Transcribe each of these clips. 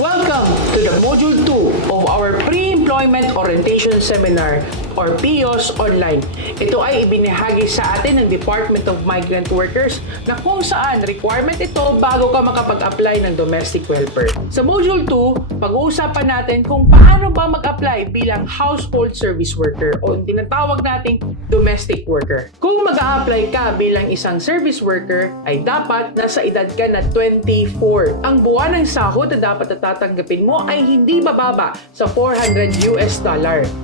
Welcome to the Module 2 of our Pre-Employment Orientation Seminar or PIOS Online. Ito ay ibinahagi sa atin ng Department of Migrant Workers na kung saan requirement ito bago ka makapag-apply ng domestic welfare. Sa Module 2, pag-uusapan natin kung paano ba mag-apply bilang household service worker o tinatawag nating domestic worker. Kung mag-a-apply ka bilang isang service worker, ay dapat nasa edad ka na 24. Ang buwan ng sahod na dapat tatanggapin mo ay hindi bababa sa $400.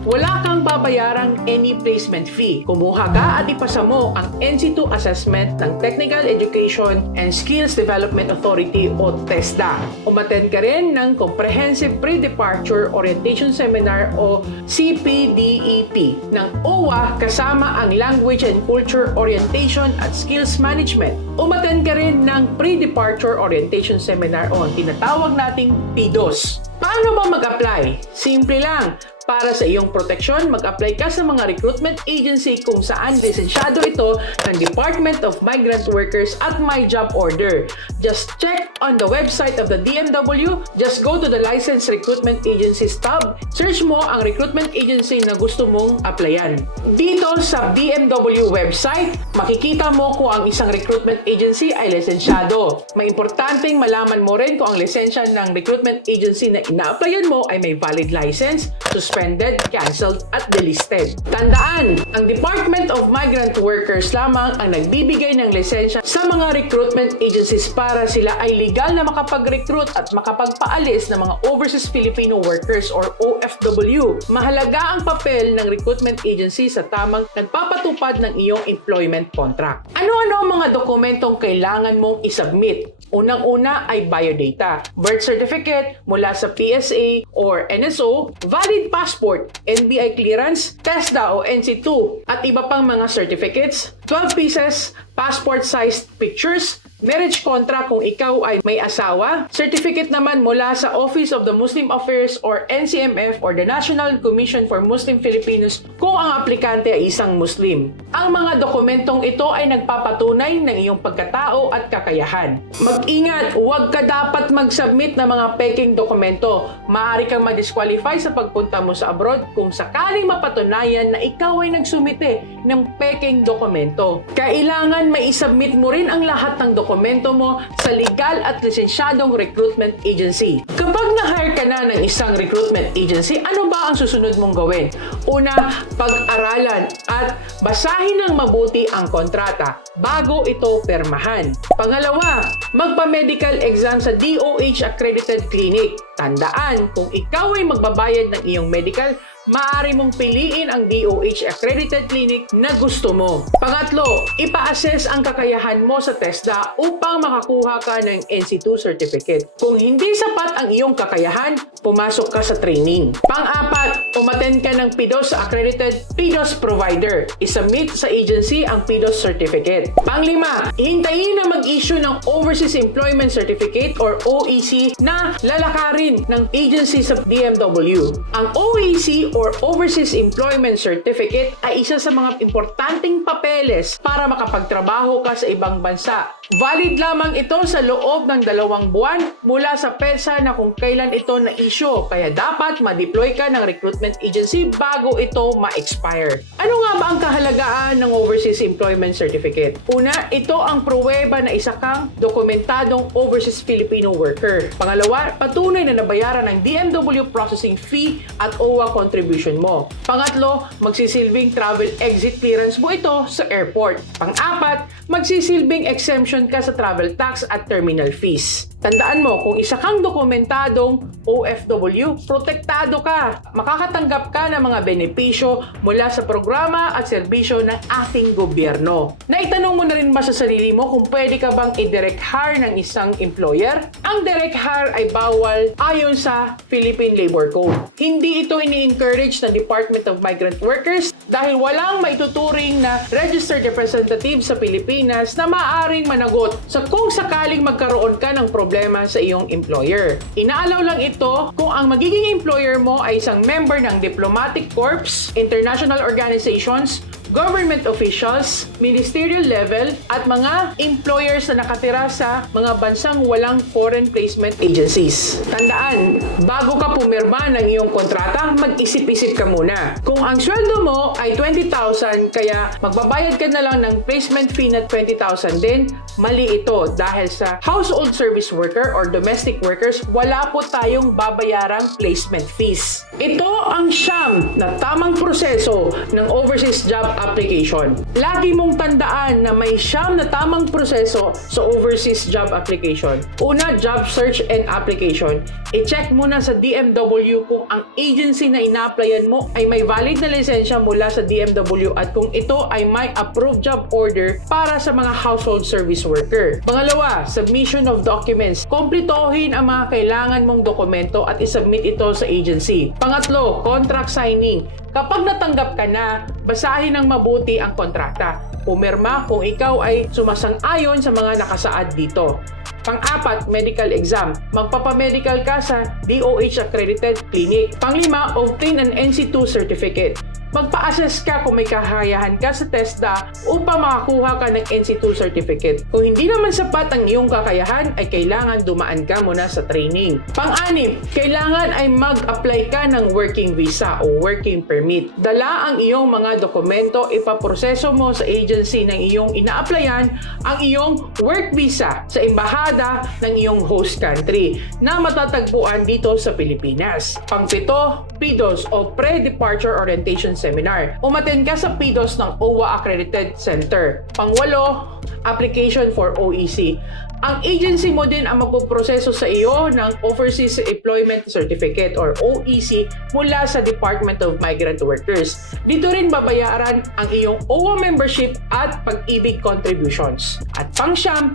Wala kang babayarang any placement fee. Kumuha ka at ipasa mo ang NC2 assessment ng Technical Education and Skills Development Authority o TESDA. Umattend ka rin ng Comprehensive Pre-Departure Orientation Seminar o CPDEP ng OWA kasama ang Language and Culture Orientation at Skills Management. Umattend ka rin ng Pre-Departure Orientation Seminar o tinatawag nating PDOS. Paano ba mag-apply? Simple lang. Para sa iyong proteksyon, mag-apply ka sa mga recruitment agency kung saan lisensyado ito ng Department of Migrant Workers at My Job Order. Just check on the website of the DMW. Just go to the Licensed Recruitment Agencies tab. Search mo ang recruitment agency na gusto mong applyan. Dito sa DMW website, makikita mo kung ang isang recruitment agency ay lisensyado. May importanteng malaman mo rin kung ang lisensya ng recruitment agency na ina-applyan mo ay may valid license, suspended, cancelled, at delisted. Tandaan, ang Department of Migrant Workers lamang ang nagbibigay ng lisensya sa mga recruitment agencies para sila ay legal na makapag-recruit at makapagpaalis ng mga overseas Filipino workers or OFW. Mahalaga ang papel ng recruitment agency sa tamang nagpapatupad ng iyong employment contract. Ano-ano ang mga dokumentong kailangan mong isubmit? Unang-una ay biodata, birth certificate mula sa PSA or NSO, valid passport, NBI clearance, TESDA o NC2, at iba pang mga certificates, 12 pieces, passport-sized pictures, marriage contract kung ikaw ay may asawa, certificate naman mula sa Office of the Muslim Affairs or NCMF or the National Commission for Muslim Filipinos kung ang aplikante ay isang Muslim. Ang mga dokumentong ito ay nagpapatunay ng iyong pagkatao at kakayahan. Mag-ingat, huwag ka dapat mag-submit ng mga peking dokumento. Maaari kang ma-disqualify sa pagpunta mo sa abroad kung sakaling mapatunayan na ikaw ay nagsumite ng peking dokumento. Kailangan mai-submit mo rin ang lahat ng dokumento mo sa legal at lisensyadong recruitment agency. Kapag na-hire ka na ng isang recruitment agency, ano ba ang susunod mong gawin? Una, pag-aralan at basahin ng mabuti ang kontrata bago ito permahan. Pangalawa, magpa-medical exam sa DOH accredited clinic. Tandaan, kung ikaw ay magbabayad ng iyong medical, maaari mong piliin ang DOH accredited clinic na gusto mo. Pangatlo, ipa-assess ang kakayahan mo sa TESDA upang makakuha ka ng NC2 certificate. Kung hindi sapat ang iyong kakayahan, pumasok ka sa training. Pang-apat, umattend ka ng PDOS accredited PDOS provider. Isubmit sa agency ang PDOS certificate. Pang-lima, hintayin na mag-issue ng Overseas Employment Certificate or OEC na lalakarin ng agency sa DMW. Ang OEC or Overseas Employment Certificate ay isa sa mga importanteng papeles para makapagtrabaho ka sa ibang bansa. Valid lamang ito sa loob ng 2 buwan mula sa PEDSA na kung kailan ito na-issue, kaya dapat ma-deploy ka ng recruitment agency bago ito ma-expire. Ano nga ba ang kahalagaan ng Overseas Employment Certificate? Una, ito ang pruweba na isa kang dokumentadong overseas Filipino worker. Pangalawa, patunay na nabayaran ng DMW processing fee at OWA contribution mo. Pangatlo, magsisilbing travel exit clearance mo ito sa airport. Pang-apat, magsisilbing exemption ka sa travel tax at terminal fees. Tandaan mo, kung isa kang dokumentadong OFW, protektado ka. Makakatanggap ka ng mga benepisyo mula sa programa at serbisyo ng ating gobyerno. Naitanong mo na rin ba sa sarili mo kung pwede ka bang i-direct hire ng isang employer? Ang direct hire ay bawal ayon sa Philippine Labor Code. Hindi ito ini-encourage ng Department of Migrant Workers dahil walang maituturing na registered representative sa Pilipinas na maaaring managot sa kung sakaling magkaroon ka ng problema sa iyong employer. Inaalaw lang ito kung ang magiging employer mo ay isang member ng diplomatic corps, international organizations, government officials, ministerial level, at mga employers na nakatira sa mga bansang walang foreign placement agencies. Tandaan, bago ka pumirma ng iyong kontrata, mag-isip-isip ka muna. Kung ang sweldo mo ay 20,000, kaya magbabayad ka na lang ng placement fee na 20,000 din, mali ito dahil sa household service worker or domestic workers, wala po tayong babayarang placement fees. Ito ang siyam na tamang proseso ng overseas job application. Lagi mong tandaan na may siyam na tamang proseso sa overseas job application. Una, job search and application. I-check muna sa DMW kung ang agency na ina-applyan mo ay may valid na lisensya mula sa DMW at kung ito ay may approved job order para sa mga household service worker. Pangalawa, submission of documents. Kompletohin ang mga kailangan mong dokumento at isubmit ito sa agency. Pangatlo, contract signing. Kapag natanggap ka na, basahin ng mabuti ang kontrata. Pumirma kung ikaw ay sumasang-ayon sa mga nakasaad dito. Pang-apat, medical exam. Magpapamedical ka sa DOH accredited clinic. Panglima, obtain an NC2 certificate. Magpa-assess ka kung may kakayahan ka sa TESDA upang makakuha ka ng NC2 certificate. Kung hindi naman sapat ang iyong kakayahan, ay kailangan dumaan ka muna sa training. Pang-anim, kailangan ay mag-apply ka ng working visa o working permit. Dala ang iyong mga dokumento, ipaproseso mo sa agency ng iyong ina-applyan ang iyong work visa sa embahada ng iyong host country na matatagpuan dito sa Pilipinas. Pang-pito, PDOS o Pre-Departure Orientation Seminar. Umattend ka sa PDOS ng OWA Accredited Center. Pangwalo, application for OEC. Ang agency mo din ang magpoproseso sa iyo ng Overseas Employment Certificate or OEC mula sa Department of Migrant Workers. Dito rin babayaran ang iyong OWA membership at pag-ibig contributions. At pangsyam,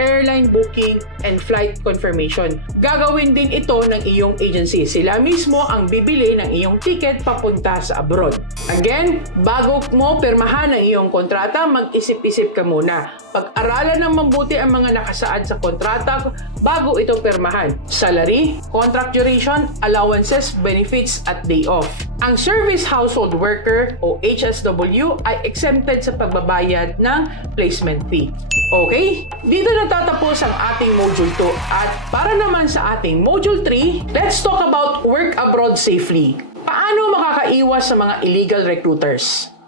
airline booking and flight confirmation. Gagawin din ito ng iyong agency. Sila mismo ang bibili ng iyong ticket papunta sa abroad. Again, bago mo pirmahan ang iyong kontrata, mag-isip-isip ka muna. Pag-aralan ng mabuti ang mga nakasaad sa kontrata bago ito pirmahan. Salary, contract duration, allowances, benefits, at day off. Ang Service Household Worker o HSW ay exempted sa pagbabayad ng placement fee. Okay? Dito natatapos ang ating Module 2 at para naman sa ating Module 3, let's talk about work abroad safely. Paano makakaiwas sa mga illegal recruiters?